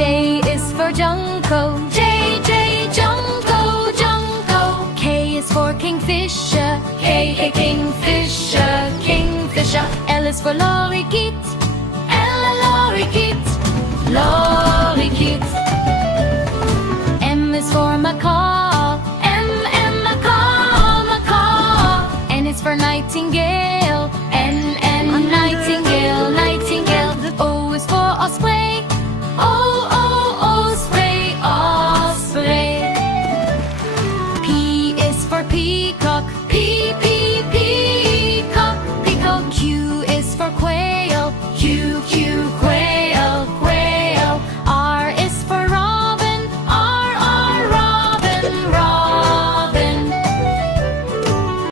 J is for Junco. J, J, Junco, Junco. K is for Kingfisher. K, Kingfisher, Kingfisher. L is for Lorikeet. L, Lorikeet.